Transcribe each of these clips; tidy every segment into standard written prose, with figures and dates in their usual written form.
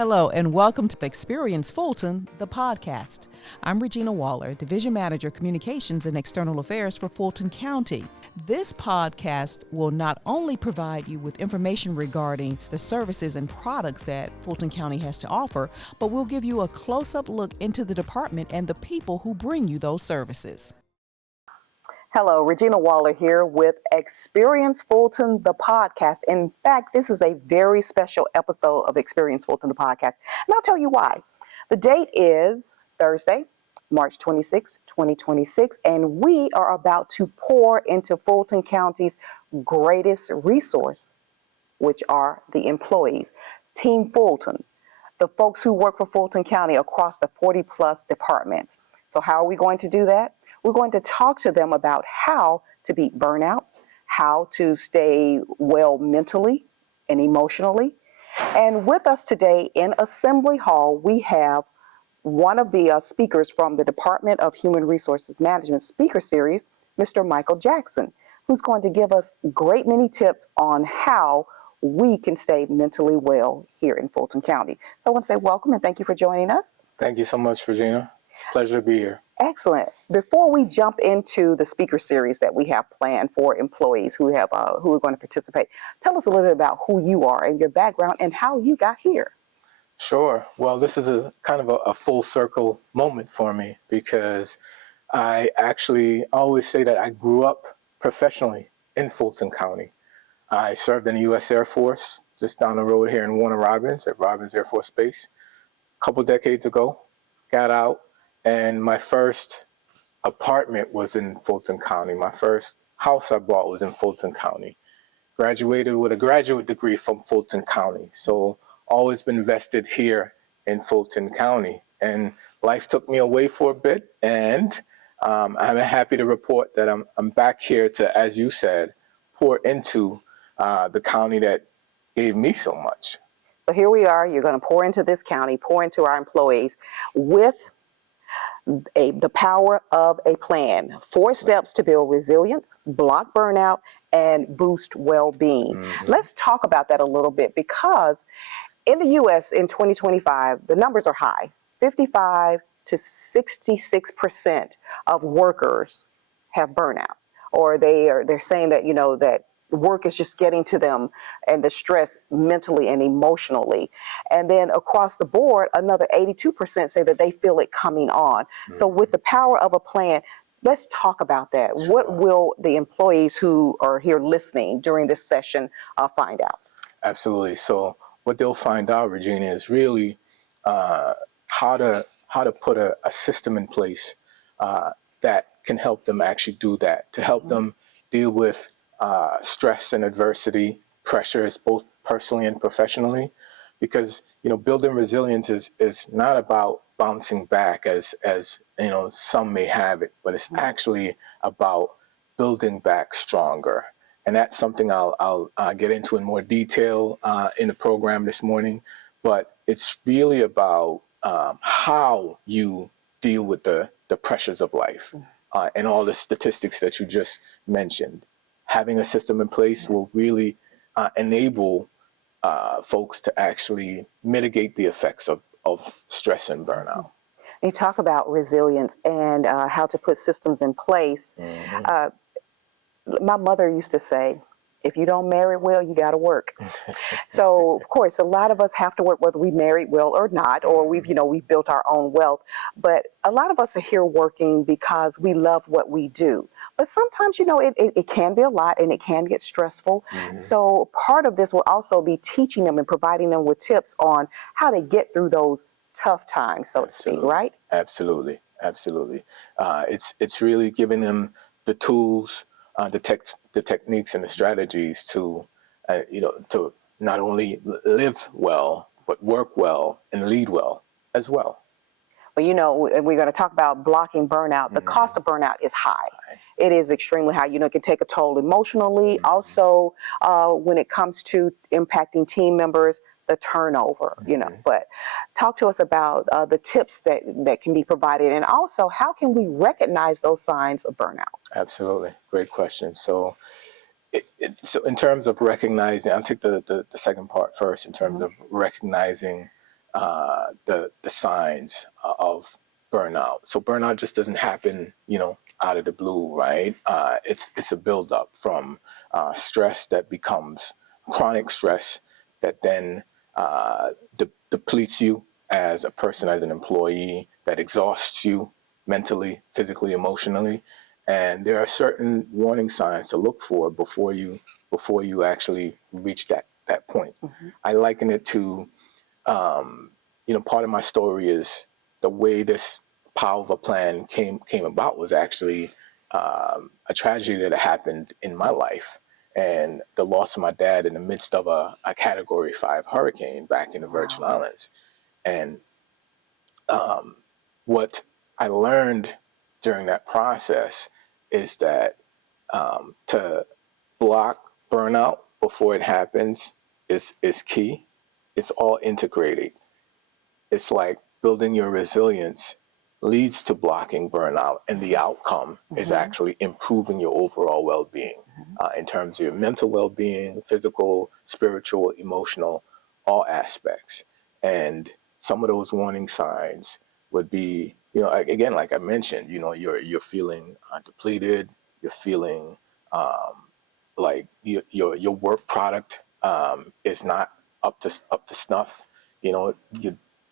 Hello and welcome to Experience Fulton the Podcast. I'm Regina Waller, Division Manager, Communications and External Affairs for Fulton County. This podcast will not only provide you with information regarding the services and products that Fulton County has to offer, but we'll give you a close-up look into the department and the people who bring you those services. Hello, Regina Waller here with Experience Fulton the Podcast. In fact, this is a very special episode of Experience Fulton the Podcast, and I'll tell you why. The date is Thursday, March 26, 2026, and we are about to pour into Fulton County's greatest resource, which are the employees. Team Fulton, the folks who work for Fulton County across the 40-plus departments. So how are we going to do that? We're going to talk to them about how to beat burnout, how to stay well mentally and emotionally. And with us today in Assembly Hall, we have one of the speakers from the Department of Human Resources Management Speaker Series, Mr. Michael Jackson, who's going to give us great many tips on how we can stay mentally well here in Fulton County. So I want to say welcome and thank you for joining us. Thank you so much, Regina. It's a pleasure to be here. Excellent. Before we jump into the speaker series that we have planned for employees who are going to participate, tell us a little bit about who you are and your background and how you got here. Sure. Well, this is a kind of a full circle moment for me because I actually always say that I grew up professionally in Fulton County. I served in the U.S. Air Force just down the road here in Warner Robins at Robins Air Force Base a couple decades ago. Got out. And my first apartment was in Fulton County. My first house I bought was in Fulton County. Graduated with a graduate degree from Fulton County. So always been vested here in Fulton County. And life took me away for a bit. And I'm happy to report that I'm back here to, as you said, pour into the county that gave me so much. So here we are. You're going to pour into this county, pour into our employees with the power of a plan. 4 steps to build resilience, block burnout, and boost well-being. Mm-hmm. Let's talk about that a little bit because in the U.S. in 2025, the numbers are high. 55 to 66% of workers have burnout, or they're saying that, that work is just getting to them and the stress mentally and emotionally. And then across the board, another 82% say that they feel it coming on. Mm-hmm. So with the power of a plan, let's talk about that. Sure. What will the employees who are here listening during this session find out? Absolutely. So what they'll find out, Regina, is really how to put a system in place that can help them actually do that, to help them deal with stress and adversity, pressures, both personally and professionally, because building resilience is not about bouncing back as some may have it, but it's actually about building back stronger, and that's something I'll get into in more detail in the program this morning. But it's really about how you deal with the pressures of life and all the statistics that you just mentioned. Having a system in place will really enable folks to actually mitigate the effects of stress and burnout. You talk about resilience and how to put systems in place. Mm-hmm. My mother used to say, if you don't marry well, you got to work. So, of course, a lot of us have to work whether we married well or not, or we've built our own wealth. But a lot of us are here working because we love what we do. But sometimes, it can be a lot and it can get stressful. Mm-hmm. So part of this will also be teaching them and providing them with tips on how to get through those tough times, so to speak, right? Absolutely. It's really giving them the tools, the techniques and the strategies to not only live well, but work well and lead well as well. Well, we're going to talk about blocking burnout. The cost of burnout is high. It is extremely high. It can take a toll emotionally. Mm-hmm. Also, when it comes to impacting team members, the turnover, but talk to us about the tips that can be provided, and also how can we recognize those signs of burnout? Absolutely. Great question. So in terms of recognizing, I'll take the second part first, in terms of recognizing the signs of burnout. So burnout just doesn't happen, out of the blue, right? It's a buildup from stress that becomes chronic stress that then depletes you as a person, as an employee, that exhausts you mentally, physically, emotionally. And there are certain warning signs to look for before you actually reach that point. Mm-hmm. I liken it to, part of my story is the way this Power of a Plan came about was actually a tragedy that happened in my life, and the loss of my dad in the midst of a Category 5 hurricane back in the Virgin Islands. And what I learned during that process is that to block burnout before it happens is key. It's all integrated. It's like building your resilience leads to blocking burnout, and the outcome is actually improving your overall well-being in terms of your mental well-being, physical, spiritual, emotional, all aspects. And some of those warning signs would be, again, like I mentioned, you're feeling depleted, you're feeling like your work product is not up to snuff. You're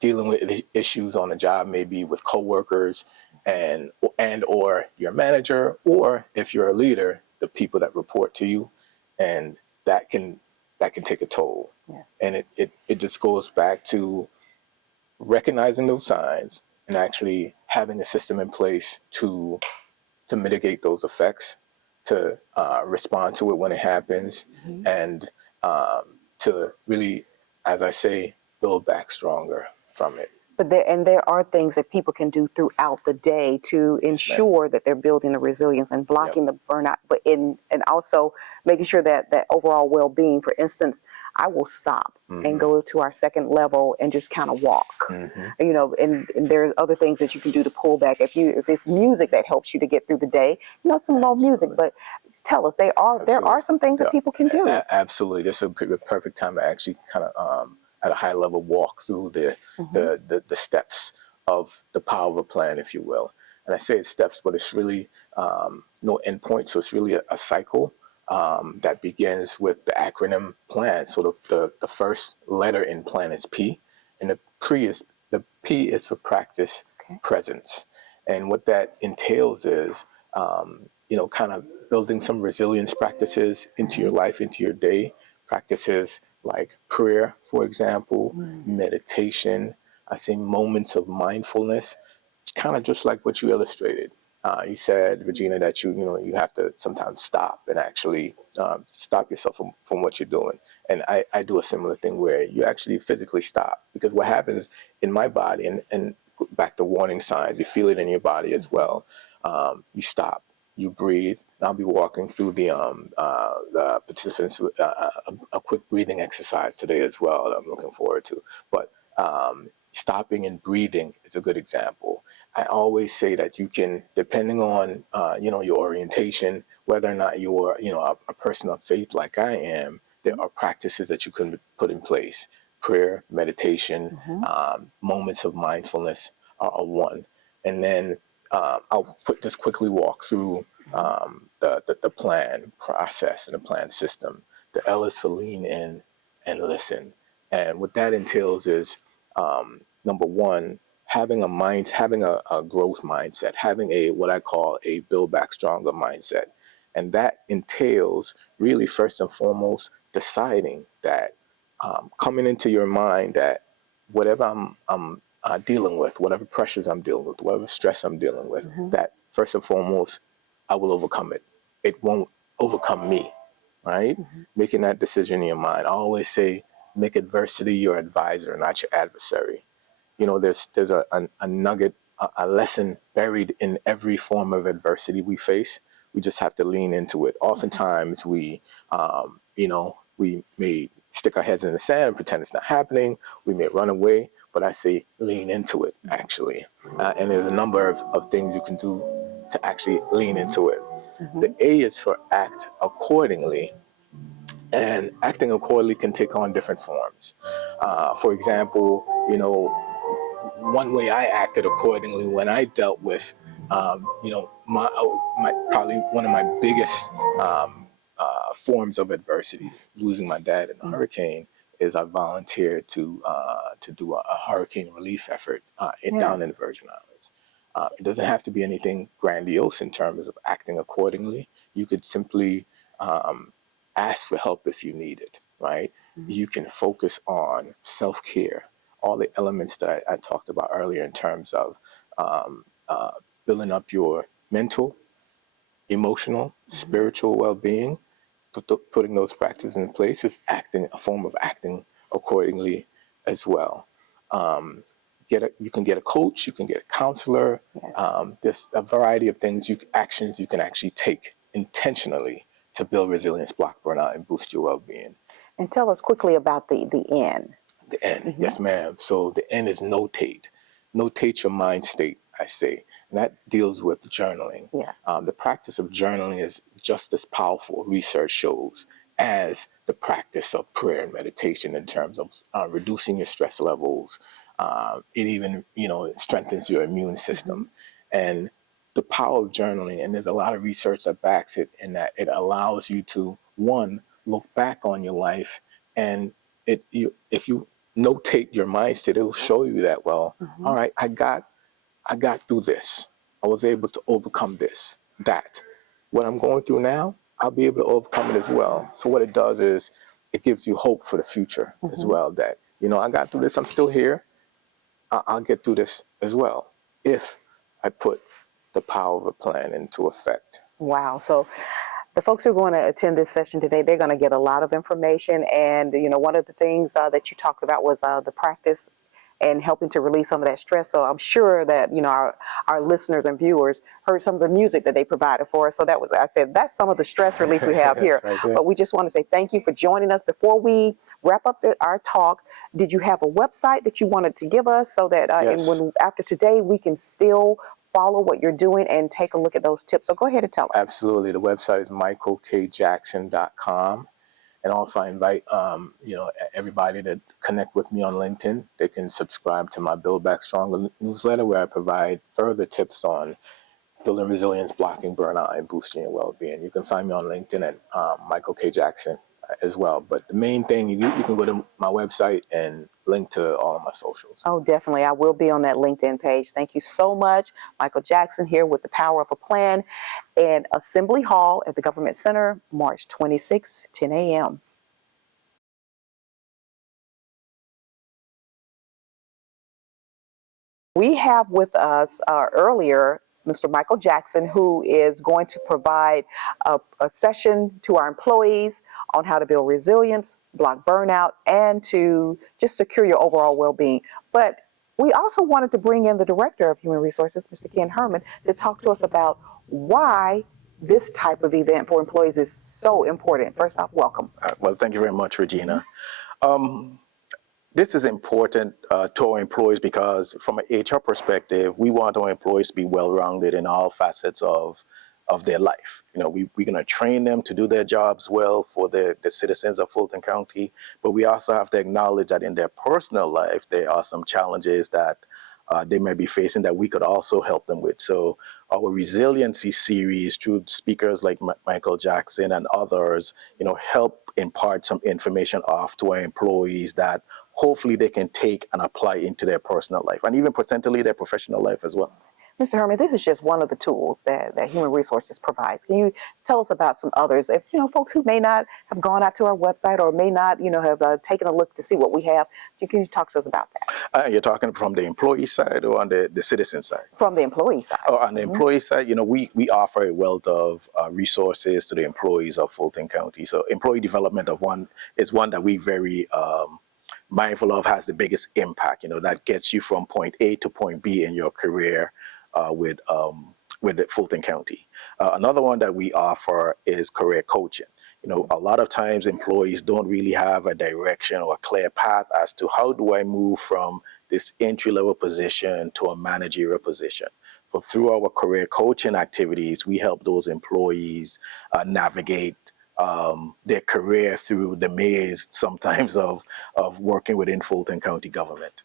dealing with issues on the job, maybe with coworkers and or your manager, or if you're a leader, the people that report to you, and that can take a toll. Yes. And it just goes back to recognizing those signs and actually having a system in place to mitigate those effects, to respond to it when it happens, and to really, as I say, build back stronger from it. But there are things that people can do throughout the day to ensure that they're building the resilience and blocking the burnout, but and also making sure that overall well-being. For instance, I will stop and go to our second level and just kind of walk. And there are other things that you can do to pull back. If it's music that helps you to get through the day, some low music. But tell us, there are some things that people can do. Absolutely, this is a perfect time to actually kind of at a high level walk through the steps of the Power of a Plan, if you will. And I say it's steps, but it's really no endpoint. So it's really a cycle that begins with the acronym PLAN. So the first letter in PLAN is P, and the P is for practice presence. And what that entails is, kind of building some resilience practices into your life, into your day, practices like prayer, for example, meditation. I say moments of mindfulness. It's kind of just like what you illustrated. You said, Regina, that you have to sometimes stop and actually stop yourself from what you're doing. And I do a similar thing where you actually physically stop, because what happens in my body, and back to warning signs, you feel it in your body as well. You stop, you breathe. I'll be walking through the participants with a quick breathing exercise today as well that I'm looking forward to. But stopping and breathing is a good example. I always say that you can, depending on your orientation, whether or not you're a person of faith like I am, there are practices that you can put in place. Prayer, meditation, moments of mindfulness are one. And then I'll just quickly walk through the plan process and the plan system. The L is for lean in and listen. And what that entails is, number one, having a growth mindset, having what I call a build back stronger mindset. And that entails really, first and foremost, deciding that coming into your mind that whatever I'm dealing with, whatever pressures I'm dealing with, whatever stress I'm dealing with, that first and foremost, I will overcome it. It won't overcome me, right? Making that decision in your mind. I always say, make adversity your advisor, not your adversary. There's a nugget, a lesson buried in every form of adversity we face. We just have to lean into it. Oftentimes we may stick our heads in the sand and pretend it's not happening. We may run away, but I say lean into it, actually. And there's a number of things you can do to actually lean into it. The A is for act accordingly. And acting accordingly can take on different forms. For example, you know, one way I acted accordingly when I dealt with, my probably one of my biggest forms of adversity, losing my dad in a hurricane, is I volunteered to do a hurricane relief effort down in the Virgin Islands. It doesn't have to be anything grandiose in terms of acting accordingly. You could simply ask for help if you need it, right? You can focus on self-care, all the elements that I talked about earlier in terms of building up your mental, emotional, spiritual well-being. Putting those practices in place is a form of acting accordingly as well. You can get a coach, you can get a counselor. There's a variety of things, actions you can actually take intentionally to build resilience, block burnout, and boost your well-being. And tell us quickly about the N. The N, yes, ma'am. So the N is notate. Notate your mind state, I say. And that deals with journaling. Yes. The practice of journaling is just as powerful, research shows, as the practice of prayer and meditation in terms of reducing your stress levels. It even, it strengthens your immune system. And the power of journaling, and there's a lot of research that backs it, in that it allows you to, one, look back on your life, and if you notate your mindset, it'll show you that, well, all right, I got through this. I was able to overcome that. What I'm going through now, I'll be able to overcome it as well. So what it does is it gives you hope for the future as well, that, I got through this, I'm still here. I'll get through this as well if I put the power of a plan into effect. Wow. So the folks who are going to attend this session today, they're going to get a lot of information. And, one of the things that you talked about was the practice and helping to release some of that stress. So I'm sure that, our listeners and viewers heard some of the music that they provided for us. So that's some of the stress release we have here. Right, but we just want to say thank you for joining us. Before we wrap up our talk, did you have a website that you wanted to give us so that Yes. and after today, we can still follow what you're doing and take a look at those tips? So go ahead and tell us. Absolutely. The website is michaelkjackson.com. And also I invite, everybody to connect with me on LinkedIn. They can subscribe to my Build Back Stronger newsletter, where I provide further tips on building resilience, blocking burnout, and boosting your well-being. You can find me on LinkedIn at Michael K. Jackson as well. But the main thing, you can go to my website and link to all of my socials. Oh, definitely. I will be on that LinkedIn page. Thank you so much. Michael Jackson here with The Power of a Plan in Assembly Hall at the Government Center, March 26, 10 a.m. We have with us earlier Mr. Michael Jackson, who is going to provide a session to our employees on how to build resilience, block burnout, and to just secure your overall well-being. But we also wanted to bring in the Director of Human Resources, Mr. Ken Herman, to talk to us about why this type of event for employees is so important. First off, welcome. Well, thank you very much, Regina. This is important to our employees because from an HR perspective, we want our employees to be well-rounded in all facets of their life. We're going to train them to do their jobs well for the citizens of Fulton County, but we also have to acknowledge that in their personal life, there are some challenges that they may be facing that we could also help them with. So our resiliency series, through speakers like Michael Jackson and others, help impart some information off to our employees that hopefully they can take and apply into their personal life and even potentially their professional life as well. Mr. Herman, this is just one of the tools that Human Resources provides. Can you tell us about some others? If, folks who may not have gone out to our website or may not, have taken a look to see what we have, can you talk to us about that? You're talking from the employee side or on the citizen side? From the employee side. Oh, on the employee side, we offer a wealth of resources to the employees of Fulton County. So employee development is one that we very mindful of, has the biggest impact, that gets you from point A to point B in your career with Fulton County. Another one that we offer is career coaching. A lot of times employees don't really have a direction or a clear path as to how do I move from this entry-level position to a managerial position. But through our career coaching activities, we help those employees navigate their career through the maze sometimes of working within Fulton County Government.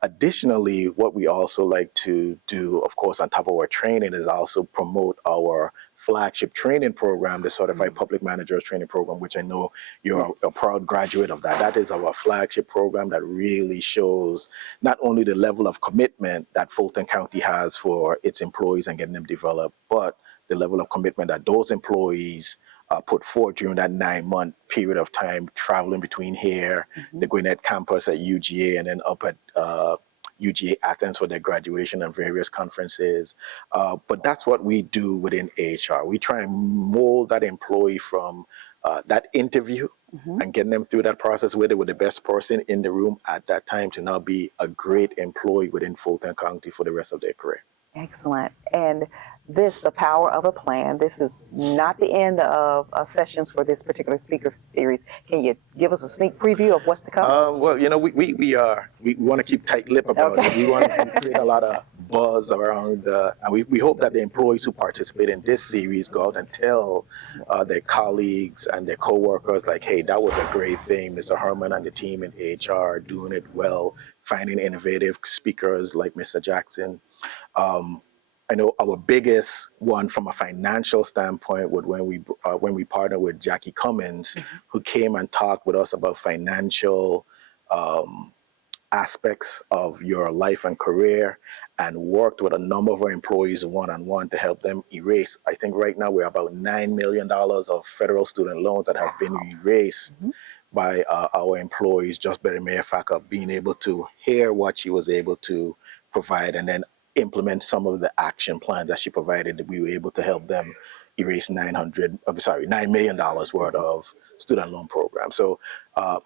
Additionally, what we also like to do, of course, on top of our training, is also promote our flagship training program, the Certified Public Managers Training Program, which I know you're a proud graduate of that. That is our flagship program that really shows not only the level of commitment that Fulton County has for its employees and getting them developed, but the level of commitment that those employees put forth during that 9-month period of time, traveling between here, the Gwinnett campus at UGA, and then up at UGA Athens for their graduation and various conferences. But that's what we do within HR. We try and mold that employee from that interview and getting them through that process where they were the best person in the room at that time to now be a great employee within Fulton County for the rest of their career. Excellent. And this, the power of a plan, this is not the end of sessions for this particular speaker series. Can you give us a sneak preview of what's to come? Well, you know, we want to keep tight-lipped about it. We want to create a lot of buzz around, and we hope that the employees who participate in this series go out and tell their colleagues and their coworkers, like, hey, that was a great thing. Mr. Herman and the team in HR doing it well, finding innovative speakers like Mr. Jackson. I know our biggest one from a financial standpoint was when we partnered with Jackie Cummins, who came and talked with us about financial aspects of your life and career, and worked with a number of our employees one-on-one to help them erase. I think right now we're about $9 million of federal student loans that have been erased by our employees just by the mere fact of being able to hear what she was able to provide and then implement some of the action plans that she provided. That we were able to help them erase $9 million worth of student loan program. So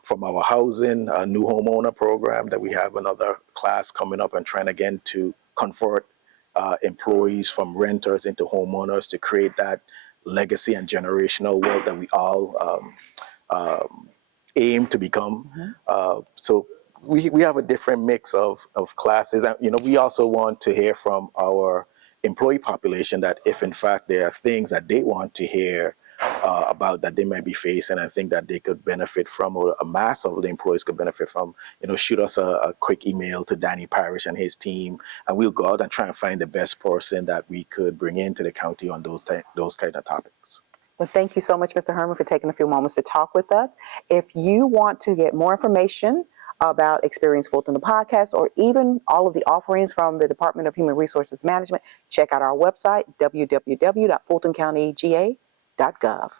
from our housing, new homeowner program that we have another class coming up and trying again to convert employees from renters into homeowners to create that legacy and generational wealth that we all aim to become. So we have a different mix of classes. And, you know, we also want to hear from our employee population that if in fact there are things that they want to hear about that they might be facing and think that they could benefit from, or a mass of the employees could benefit from, you know, shoot us a quick email to Danny Parrish and his team, and we'll go out and try and find the best person that we could bring into the county on those kind of topics. Well, thank you so much, Mr. Herman, for taking a few moments to talk with us. If you want to get more information about Experience Fulton the Podcast, or even all of the offerings from the Department of Human Resources Management, check out our website, www.fultoncountygA.gov.